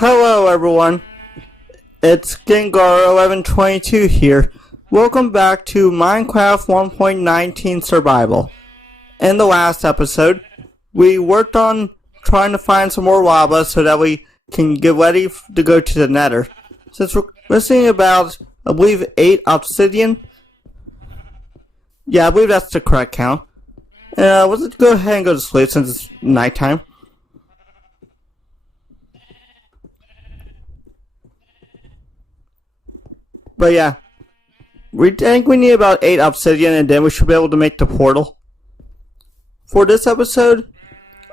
Hello everyone, it's Gengar1122 here. Welcome back to Minecraft 1.19 Survival. In the last episode, we worked on trying to find some more lava so that we can get ready to go to the nether. Since we're missing about, I believe, 8 obsidian. Yeah, I believe that's the correct count. Let's go ahead and go to sleep since it's nighttime. But yeah, we think we need about 8 obsidian and then we should be able to make the portal. For this episode,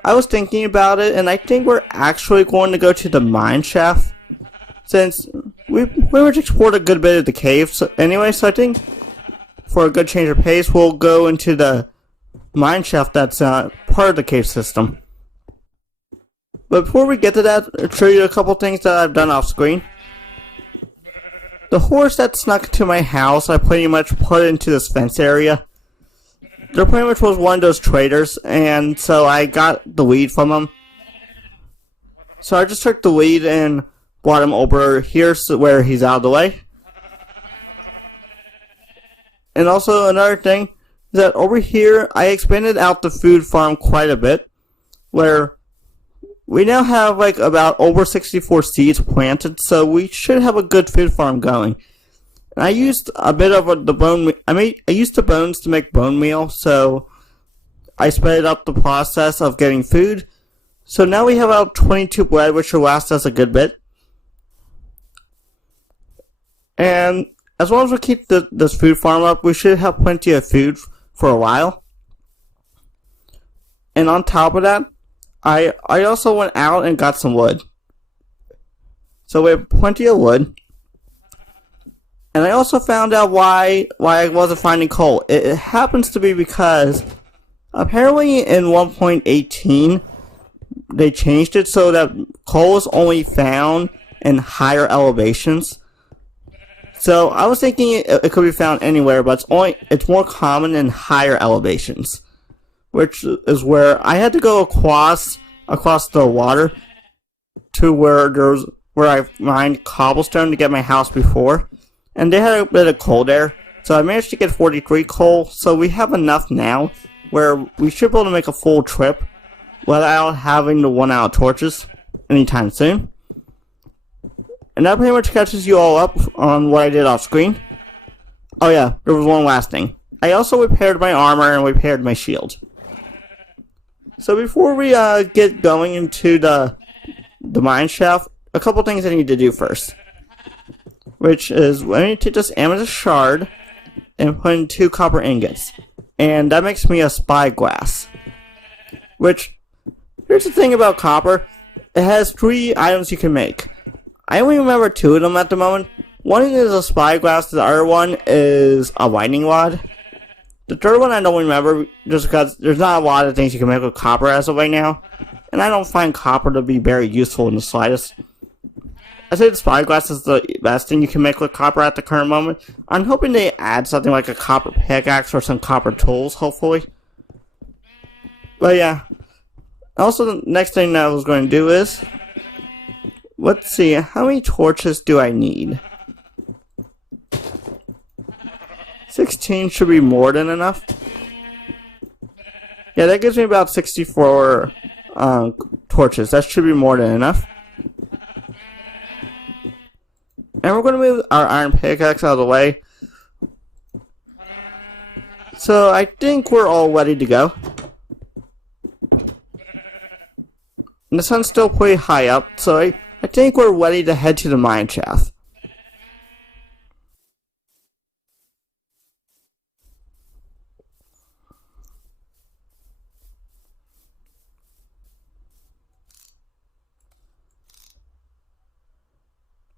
I was thinking about it and I think we're actually going to go to the Mineshaft. Since we were to explore a good bit of the cave anyway, so I think for a good change of pace, we'll go into the Mineshaft that's part of the cave system. But before we get to that, I'll show you a couple things that I've done off screen. The horse that snuck into my house, I pretty much put into this fence area. There pretty much was one of those traders, and so I got the weed from him. So I just took the weed and brought him over here where he's out of the way. And also another thing is that over here, I expanded out the food farm quite a bit, where we now have like about over 64 seeds planted, so we should have a good food farm going. And I used a bit of the bone. I used the bones to make bone meal, so I sped up the process of getting food. So now we have about 22 bread, which will last us a good bit. And as long as we keep this food farm up, we should have plenty of food for a while. And on top of that, I also went out and got some wood. So we have plenty of wood. And I also found out why I wasn't finding coal. It happens to be because apparently in 1.18 they changed it so that coal is only found in higher elevations. So I was thinking it could be found anywhere, but it's more common in higher elevations, which is where I had to go across the water to where I mined cobblestone to get my house before, and they had a bit of coal there, so I managed to get 43 coal. So we have enough now where we should be able to make a full trip without having to run out of torches anytime soon. And that pretty much catches you all up on what I did off screen. Oh yeah, there was one last thing. I also repaired my armor and repaired my shield. So before we get going into the Mineshaft, a couple things I need to do first. Which is, I need to take this amethyst shard and put in 2 copper ingots. And that makes me a spyglass. Which, here's the thing about copper. It has 3 items you can make. I only remember 2 of them at the moment. One is a spyglass, the other one is a lightning rod. The third one I don't remember, just because there's not a lot of things you can make with copper as of right now. And I don't find copper to be very useful in the slightest. I say the spyglass is the best thing you can make with copper at the current moment. I'm hoping they add something like a copper pickaxe or some copper tools, hopefully. But yeah. Also, the next thing that I was going to do is, let's see, how many torches do I need? 16 should be more than enough. Yeah, that gives me about 64 torches. That should be more than enough. And we're going to move our iron pickaxe out of the way. So I think we're all ready to go. And the sun's still pretty high up, so I think we're ready to head to the Mineshaft.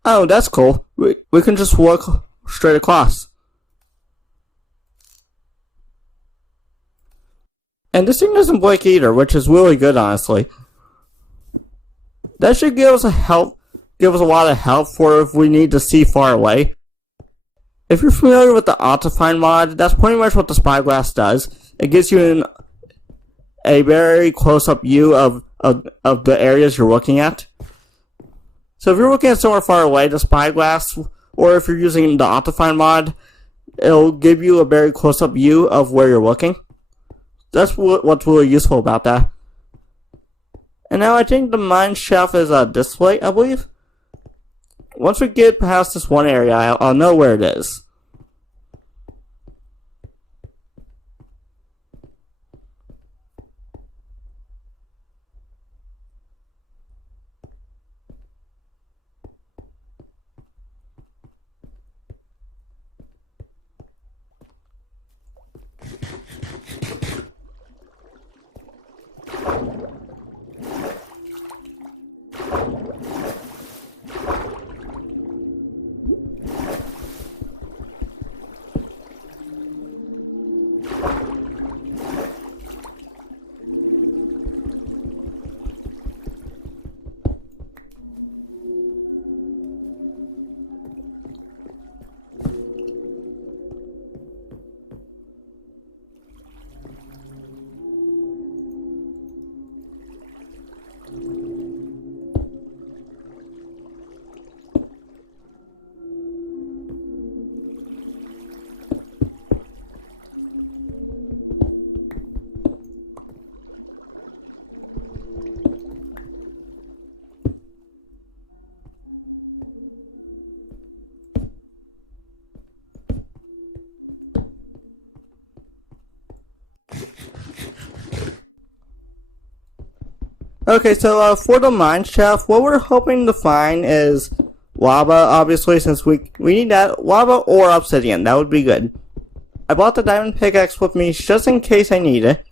Oh, that's cool. We can just walk straight across. And this thing doesn't break either, which is really good, honestly. That should give us a lot of help for if we need to see far away. If you're familiar with the Optifine mod, that's pretty much what the spyglass does. It gives you a very close-up view of the areas you're looking at. So if you're looking at somewhere far away, the spyglass, or if you're using the Optifine mod, it'll give you a very close-up view of where you're looking. That's what's really useful about that. And now I think the Mineshaft is this way, I believe. Once we get past this one area, I'll know where it is. Okay, so for the Mineshaft, what we're hoping to find is lava, obviously, since we need that. Lava or obsidian, that would be good. I bought the diamond pickaxe with me just in case I need it.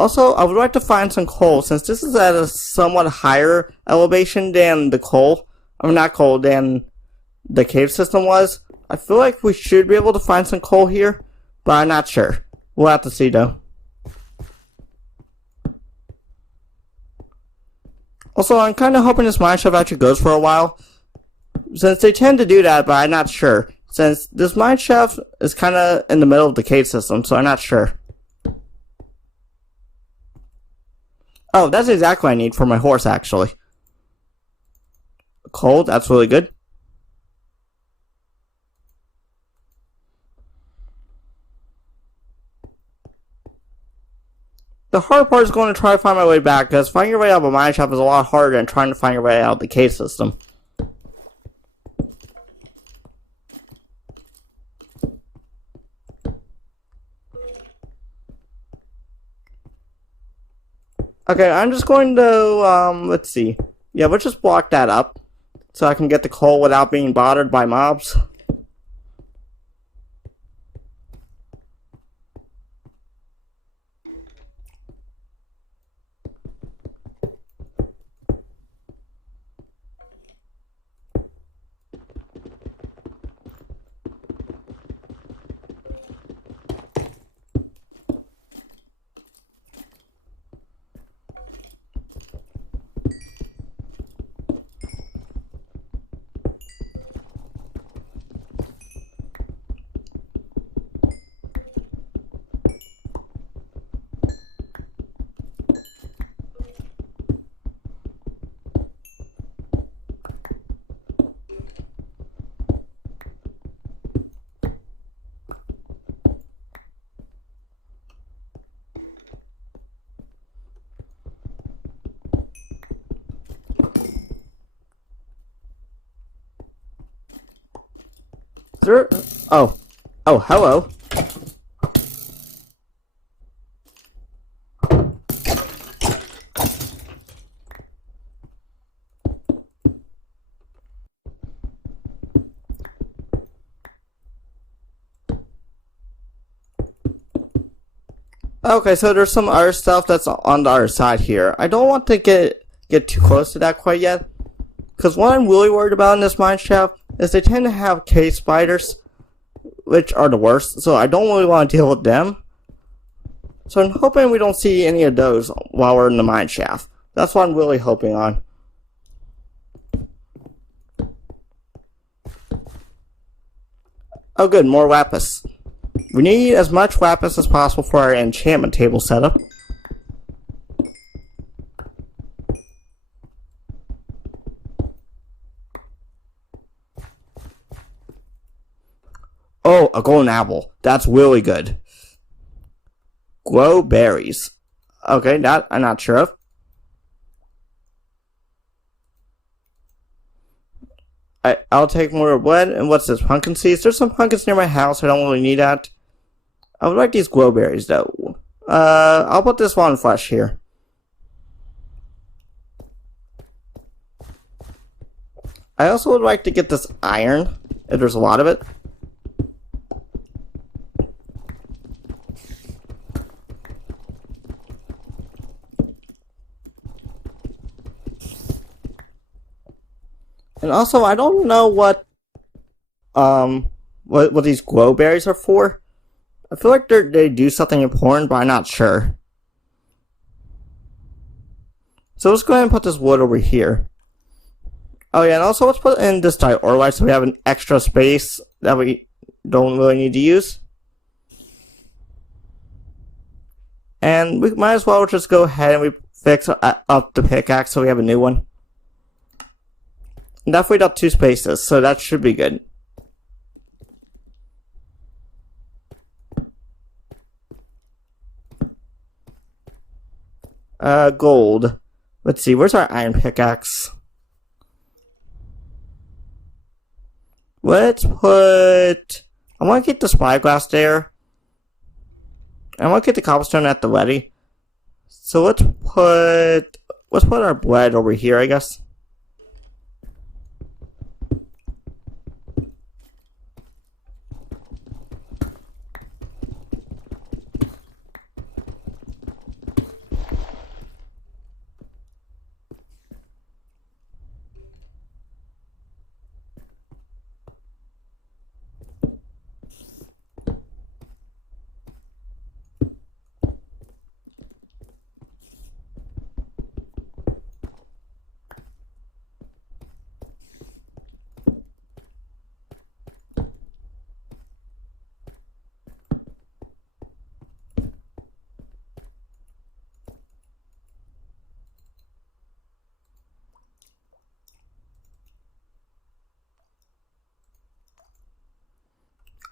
Also, I would like to find some coal, since this is at a somewhat higher elevation than the coal. I mean, not coal, than the cave system was. I feel like we should be able to find some coal here, but I'm not sure. We'll have to see, though. Also, I'm kind of hoping this Mineshaft actually goes for a while, since they tend to do that, but I'm not sure. Since this Mineshaft is kind of in the middle of the cave system, so I'm not sure. Oh, that's exactly what I need for my horse, actually. Coal, that's really good. The hard part is going to try to find my way back, because finding your way out of a Mineshaft is a lot harder than trying to find your way out of the cave system. Okay, I'm just going to, let's see. Yeah, we'll just block that up, so I can get the coal without being bothered by mobs. There, oh, hello. Okay, so there's some other stuff that's on the other side here. I don't want to get too close to that quite yet, because what I'm really worried about in this Mineshaft is they tend to have cave spiders, which are the worst, so I don't really want to deal with them. So I'm hoping we don't see any of those while we're in the Mineshaft. That's what I'm really hoping on. Oh good, more lapis. We need as much lapis as possible for our enchantment table setup. Oh, a golden apple. That's really good. Glow berries. Okay, that I'm not sure of. I'll take more wood. And what's this? Pumpkin seeds? There's some pumpkins near my house. I don't really need that. I would like these glow berries, though. I'll put this one flesh here. I also would like to get this iron, if there's a lot of it. And also, I don't know what these glow berries are for. I feel like they do something important, but I'm not sure. So let's go ahead and put this wood over here. Oh yeah, and also let's put in this diorite so we have an extra space that we don't really need to use. And we might as well just go ahead and we fix up the pickaxe so we have a new one. And that freed up 2 spaces, so that should be good. Gold. Let's see, where's our iron pickaxe? Let's put... I want to get the spyglass there. I want to get the cobblestone at the ready. So let's put our bread over here, I guess.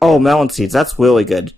Oh, melon seeds. That's really good.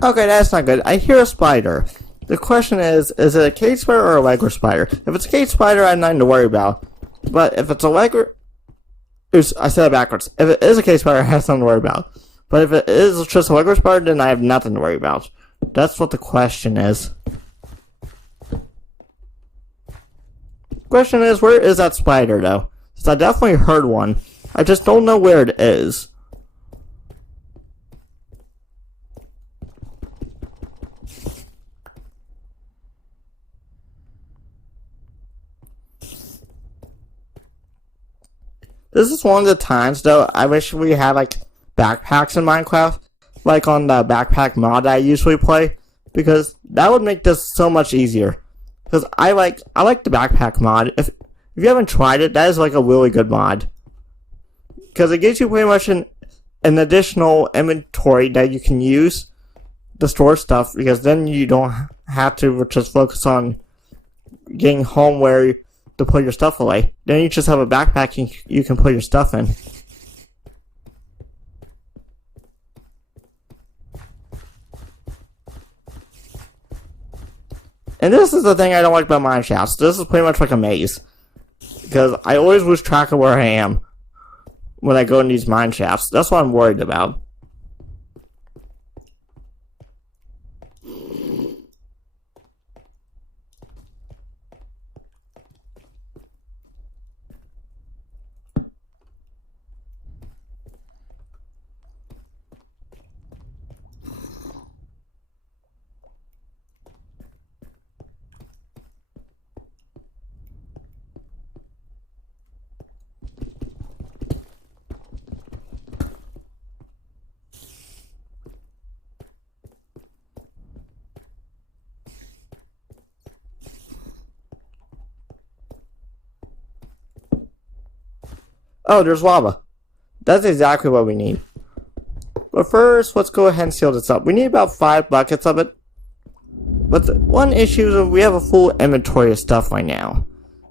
Okay, that's not good. I hear a spider. The question is it a cage spider or a regular spider? If it's a cage spider, I have nothing to worry about. But if it's a regular... Oops, I said it backwards. If it is a cage spider, I have something to worry about. But if it is just a regular spider, then I have nothing to worry about. That's what the question is. Question is, where is that spider, though? Because I definitely heard one. I just don't know where it is. This is one of the times, though, I wish we had, like, backpacks in Minecraft. Like on the backpack mod I usually play. Because that would make this so much easier. Because I like the backpack mod. If you haven't tried it, that is, like, a really good mod. Because it gives you pretty much an additional inventory that you can use to store stuff. Because then you don't have to just focus on getting home where to put your stuff away. Then you just have a backpack you can put your stuff in. And this is the thing I don't like about Mineshafts. This is pretty much like a maze. Because I always lose track of where I am when I go in these Mineshafts. That's what I'm worried about. Oh, there's lava. That's exactly what we need. But first, let's go ahead and seal this up. We need about 5 buckets of it. But the one issue is we have a full inventory of stuff right now.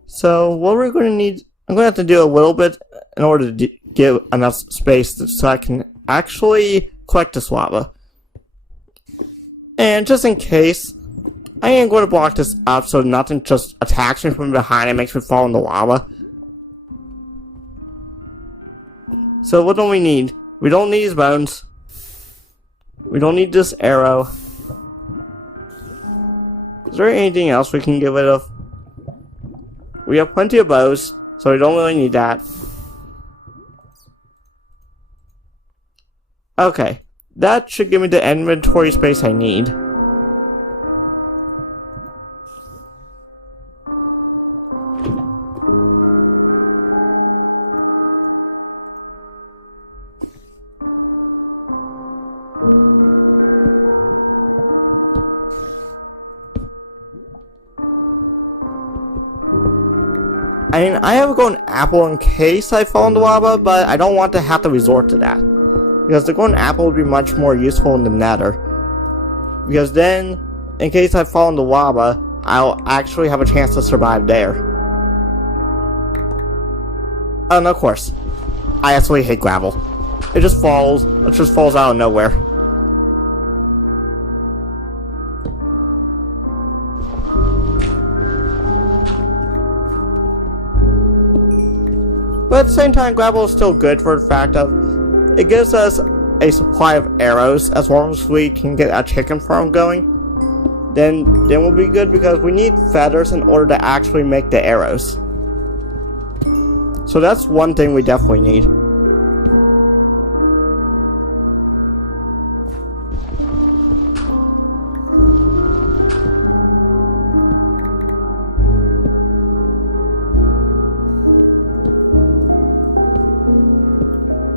So what we're going to need, I'm going to have to do a little bit in order to get enough space so I can actually collect this lava. And just in case, I am going to block this up so nothing just attacks me from behind and makes me fall in the lava. So what do we need? We don't need these bones. We don't need this arrow. Is there anything else we can get rid of? We have plenty of bows, so we don't really need that. Okay, that should give me the inventory space I need. I mean, I have a golden apple in case I fall in the lava, but I don't want to have to resort to that. Because the golden apple would be much more useful in the nether. Because then, in case I fall in the lava, I'll actually have a chance to survive there. Oh, and of course, I absolutely hate gravel. It just falls out of nowhere. But at the same time, gravel is still good for the fact of it gives us a supply of arrows as long as we can get a chicken farm going. Then we'll be good because we need feathers in order to actually make the arrows. So that's one thing we definitely need.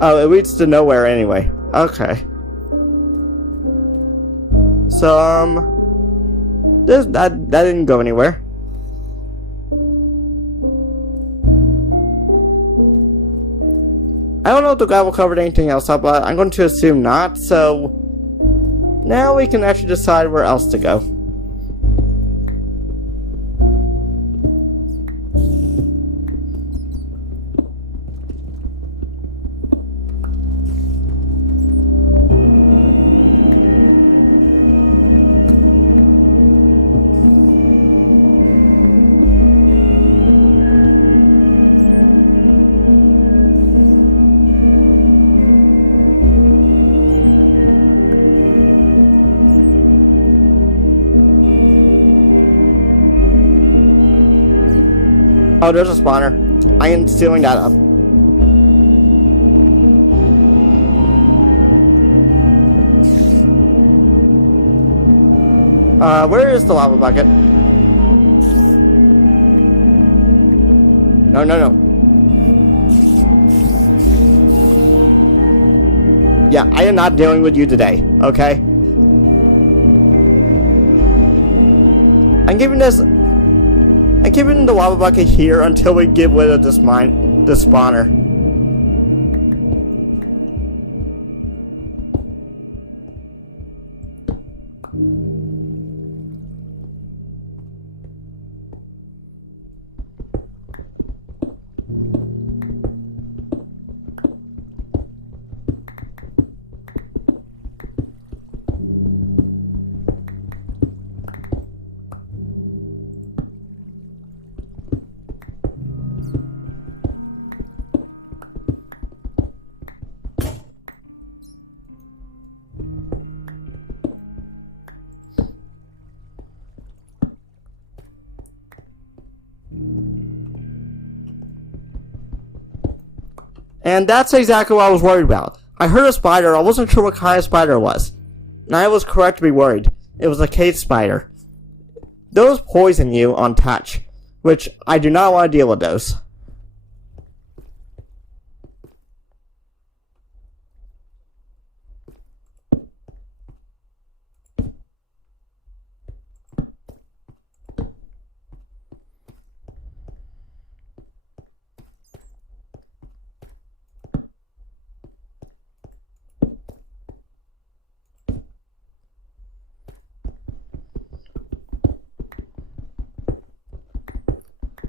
Oh, it leads to nowhere anyway. Okay. So, that didn't go anywhere. I don't know if the gravel covered anything else up, but I'm going to assume not, so now we can actually decide where else to go. Oh, there's a spawner. I am sealing that up. Where is the lava bucket? No, no, no. Yeah, I am not dealing with you today, okay? I'm keeping the lava bucket here until we get rid of this spawner. And that's exactly what I was worried about. I heard a spider, I wasn't sure what kind of spider it was. And I was correct to be worried. It was a cave spider. Those poison you on touch, which I do not want to deal with those.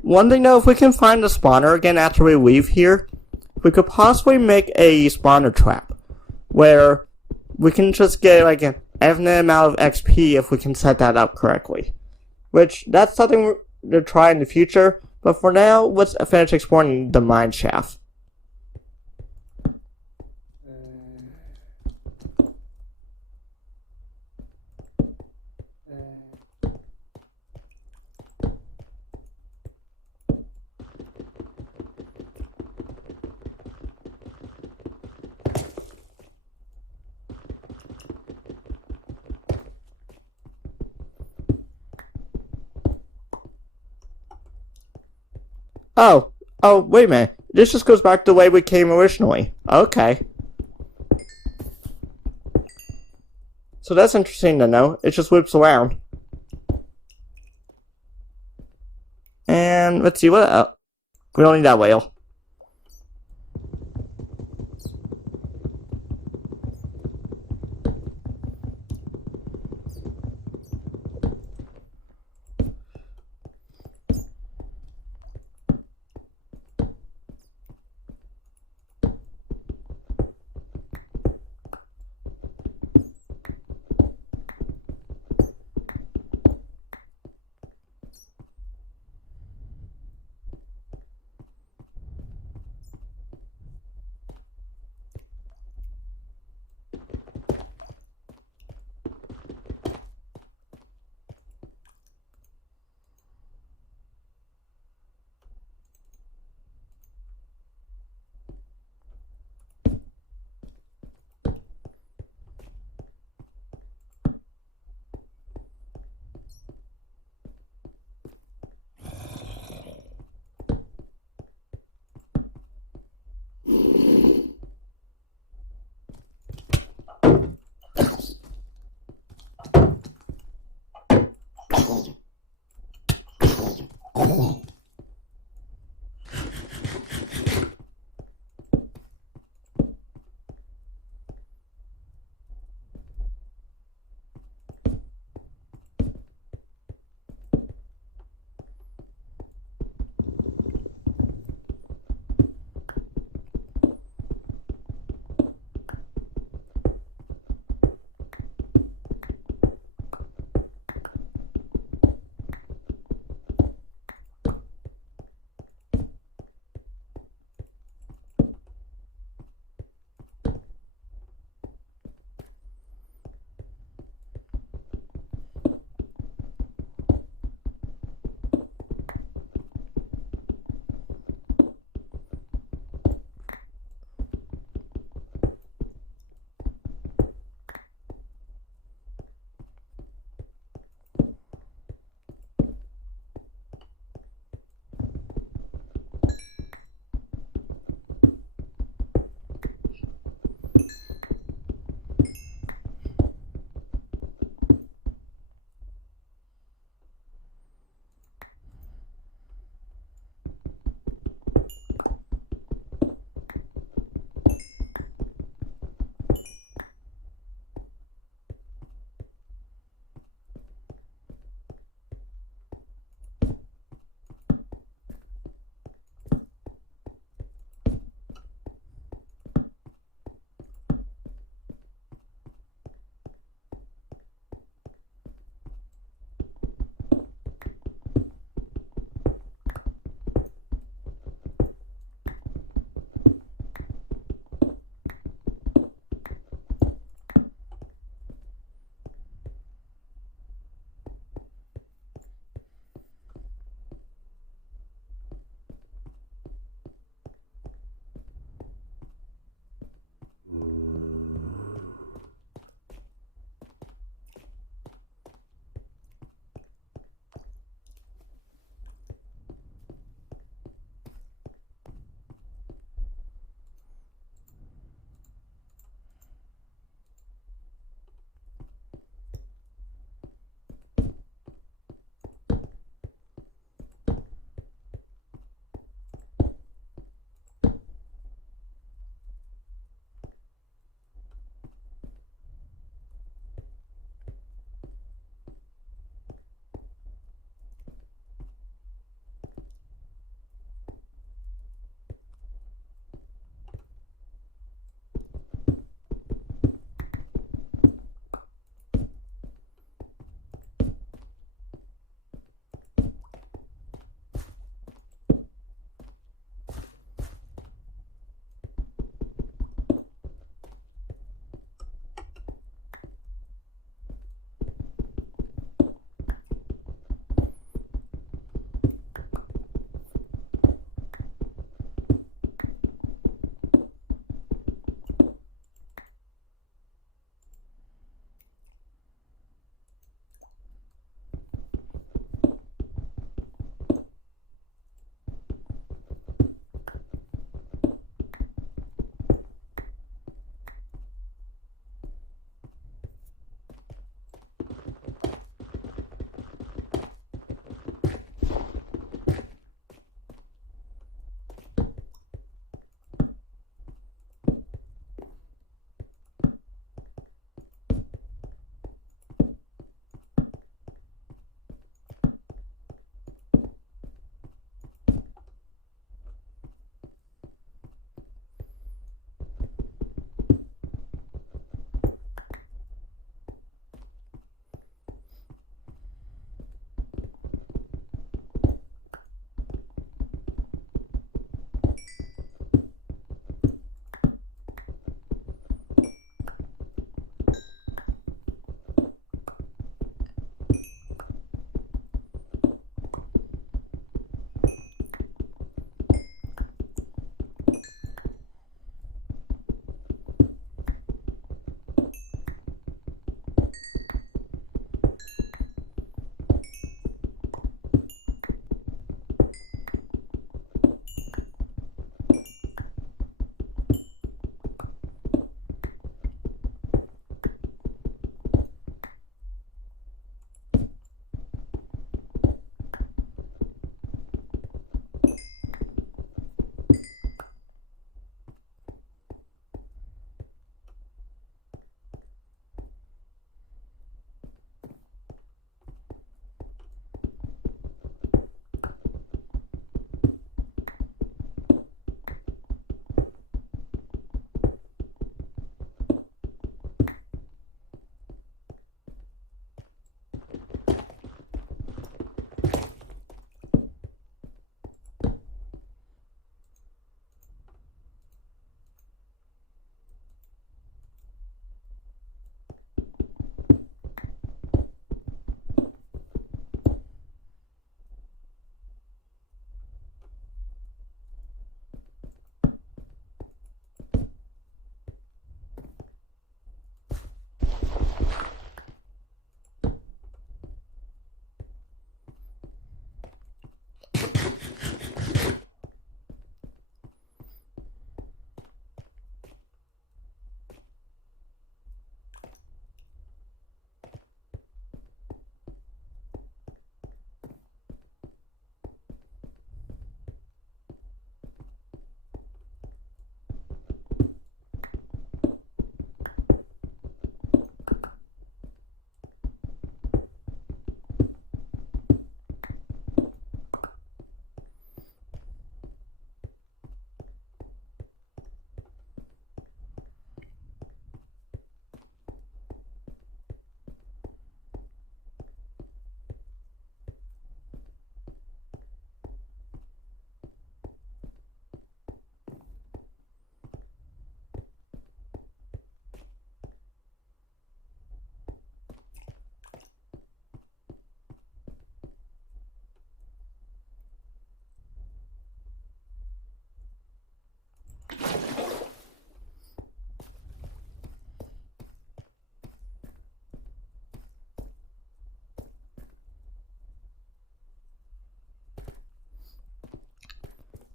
One thing though, if we can find the spawner again after we leave here, we could possibly make a spawner trap, where we can just get like an infinite amount of XP if we can set that up correctly. Which, that's something to try in the future, but for now, let's finish exploring the Mineshaft. Oh, wait a minute. This just goes back to the way we came originally. Okay. So that's interesting to know. It just whips around. And let's see what else. We don't need that whale.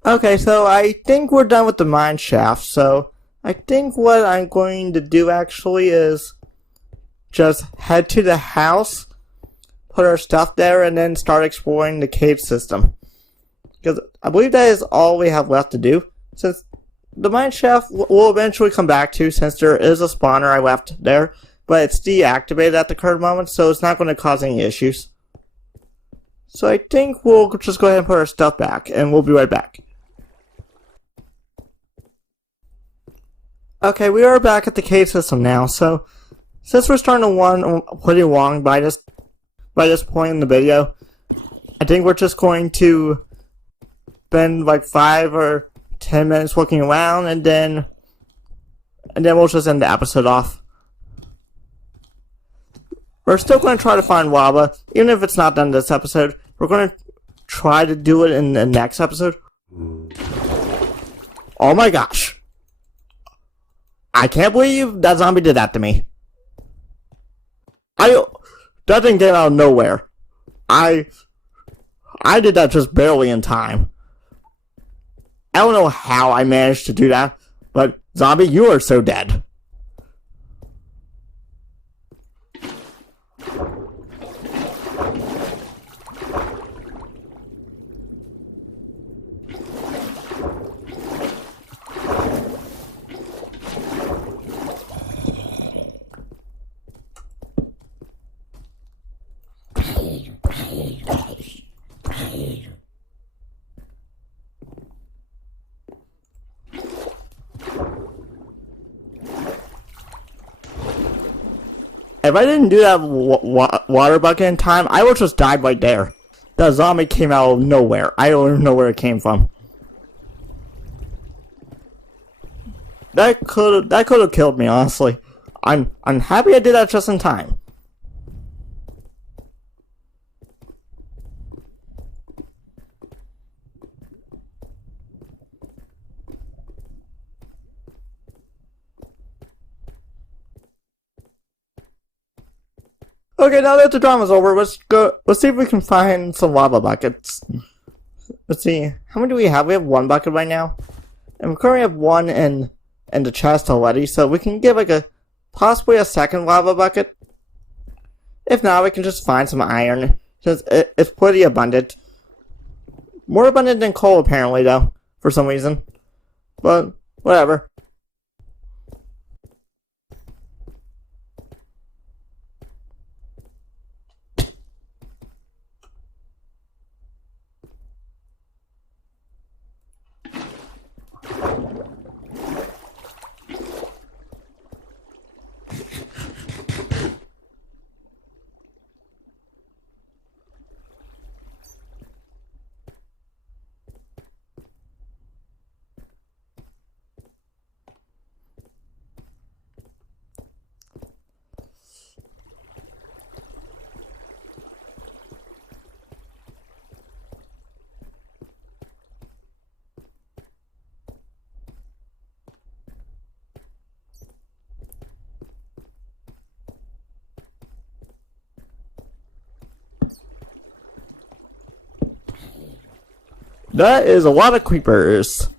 Okay, so I think we're done with the mine shaft, so I think what I'm going to do actually is just head to the house, put our stuff there, and then start exploring the cave system. Because I believe that is all we have left to do, since the mine shaft will eventually come back to, since there is a spawner I left there, but it's deactivated at the current moment, so it's not going to cause any issues. So I think we'll just go ahead and put our stuff back, and we'll be right back. Okay, we are back at the cave system now, so since we're starting to run pretty long by this point in the video, I think we're just going to spend like 5 or 10 minutes looking around, and then we'll just end the episode off. We're still going to try to find lava, even if it's not done this episode. We're going to try to do it in the next episode. Oh my gosh. I can't believe that zombie did that to me. That thing came out of nowhere. I did that just barely in time. I don't know how I managed to do that, but zombie, you are so dead. If I didn't do that water bucket in time, I would just die right there. That zombie came out of nowhere. I don't even know where it came from. That could have killed me, honestly. I'm happy I did that just in time. Okay, now that the drama's over, let's see if we can find some lava buckets. Let's see, how many do we have? We have 1 bucket right now. And we currently have 1 in the chest already, so we can get like possibly a second lava bucket. If not, we can just find some iron, since it's pretty abundant. More abundant than coal apparently though, for some reason. But, whatever. That is a lot of creepers.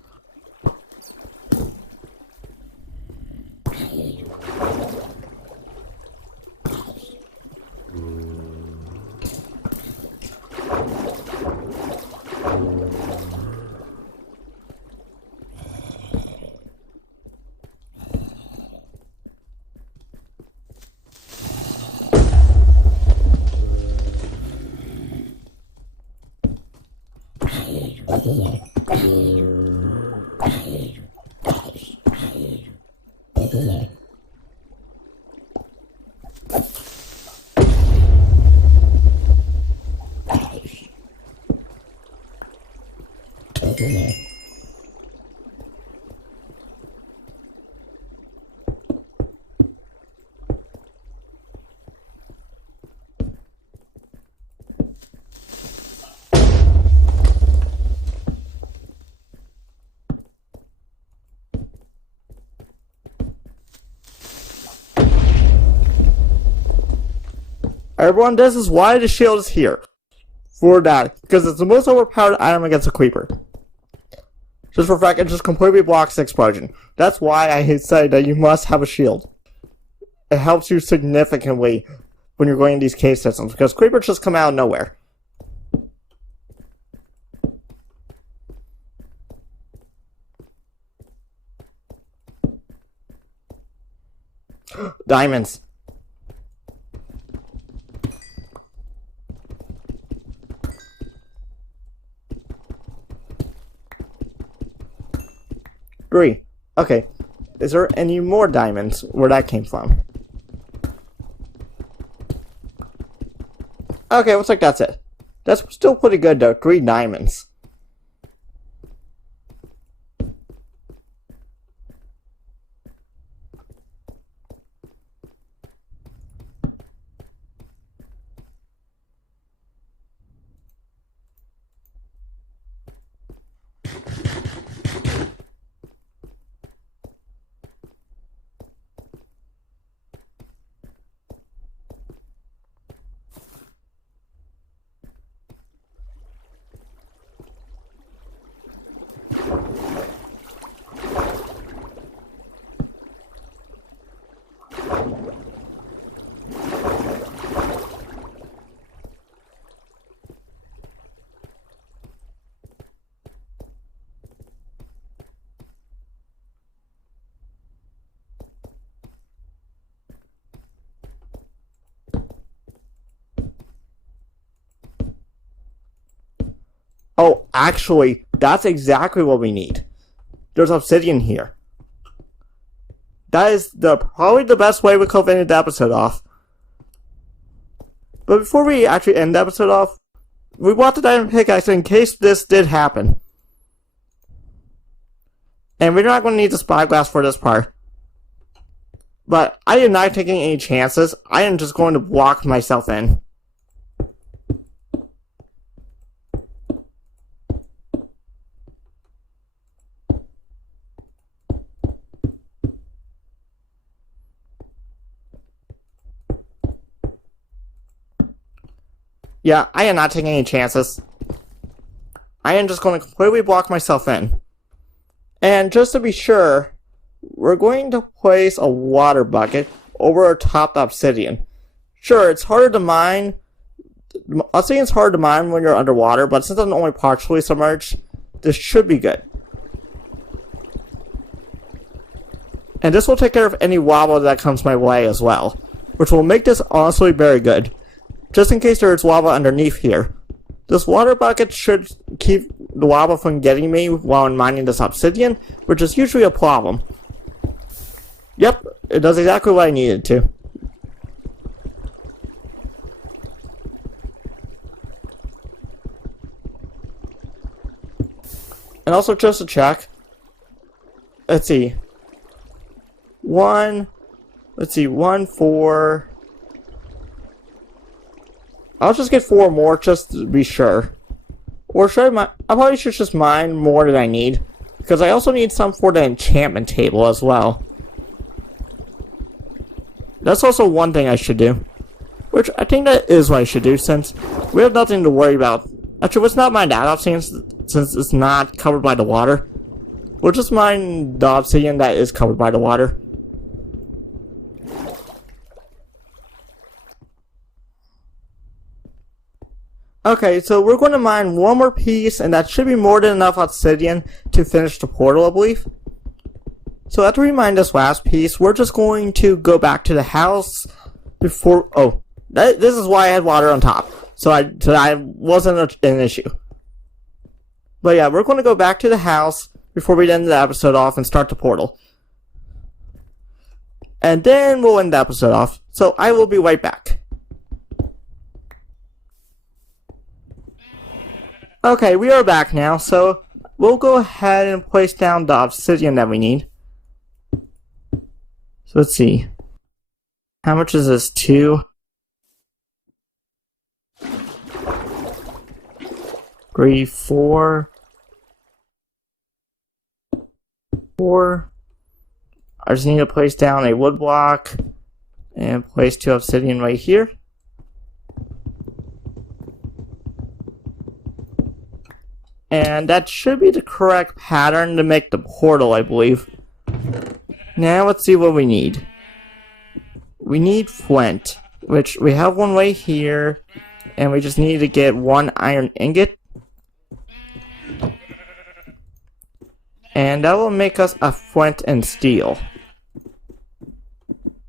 Everyone, this is why the shield is here. For that, because it's the most overpowered item against a creeper. Just for a fact, it just completely blocks the explosion. That's why I say that you must have a shield. It helps you significantly when you're going in these cave systems, because creepers just come out of nowhere. Diamonds. Three. Okay. Is there any more diamonds where that came from? Okay, looks like that's it. That's still pretty good though. 3 diamonds. Oh, actually, that's exactly what we need. There's obsidian here. That is probably the best way we could have ended the episode off. But before we actually end the episode off, we want the diamond pickaxe in case this did happen. And we're not going to need the spyglass for this part. But I am not taking any chances. I am just going to block myself in. Yeah, I am not taking any chances. I am just going to completely block myself in. And just to be sure, we're going to place a water bucket over top the obsidian. Sure, it's harder to mine. Obsidian's hard to mine when you're underwater, but since I'm only partially submerged, this should be good. And this will take care of any lava that comes my way as well, which will make this honestly very good. Just in case there is lava underneath here. This water bucket should keep the lava from getting me while I'm mining this obsidian, which is usually a problem. Yep, it does exactly what I needed to. And also just to check, let's see, 1, 4, I'll just get 4 more just to be sure. Or should I probably should just mine more than I need. Because I also need some for the enchantment table as well. That's also one thing I should do. Which I think that is what I should do since we have nothing to worry about. Actually, let's not mine that obsidian since it's not covered by the water. We'll just mine the obsidian that is covered by the water. Okay, so we're going to mine one more piece, and that should be more than enough obsidian to finish the portal, I believe. So after we mine this last piece, we're just going to go back to the house before... Oh, this is why I had water on top. So I wasn't an issue. But yeah, we're going to go back to the house before we end the episode off and start the portal. And then we'll end the episode off. So I will be right back. Okay, we are back now, so we'll go ahead and place down the obsidian that we need. So let's see. How much is this? 2, 3, 4. I just need to place down a wood block and place 2 obsidian right here. And that should be the correct pattern to make the portal, I believe. Now let's see what we need. We need flint, which we have one right here, and we just need to get one iron ingot. And that will make us a flint and steel,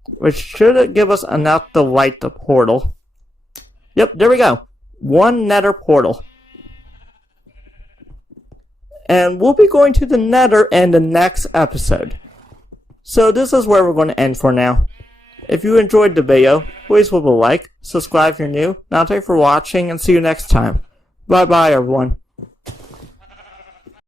which should give us enough to light the portal. Yep, there we go. One nether portal. And we'll be going to the nether in the next episode. So this is where we're going to end for now. If you enjoyed the video, please leave a like, subscribe if you're new, and I'll thank you for watching, and see you next time. Bye bye everyone.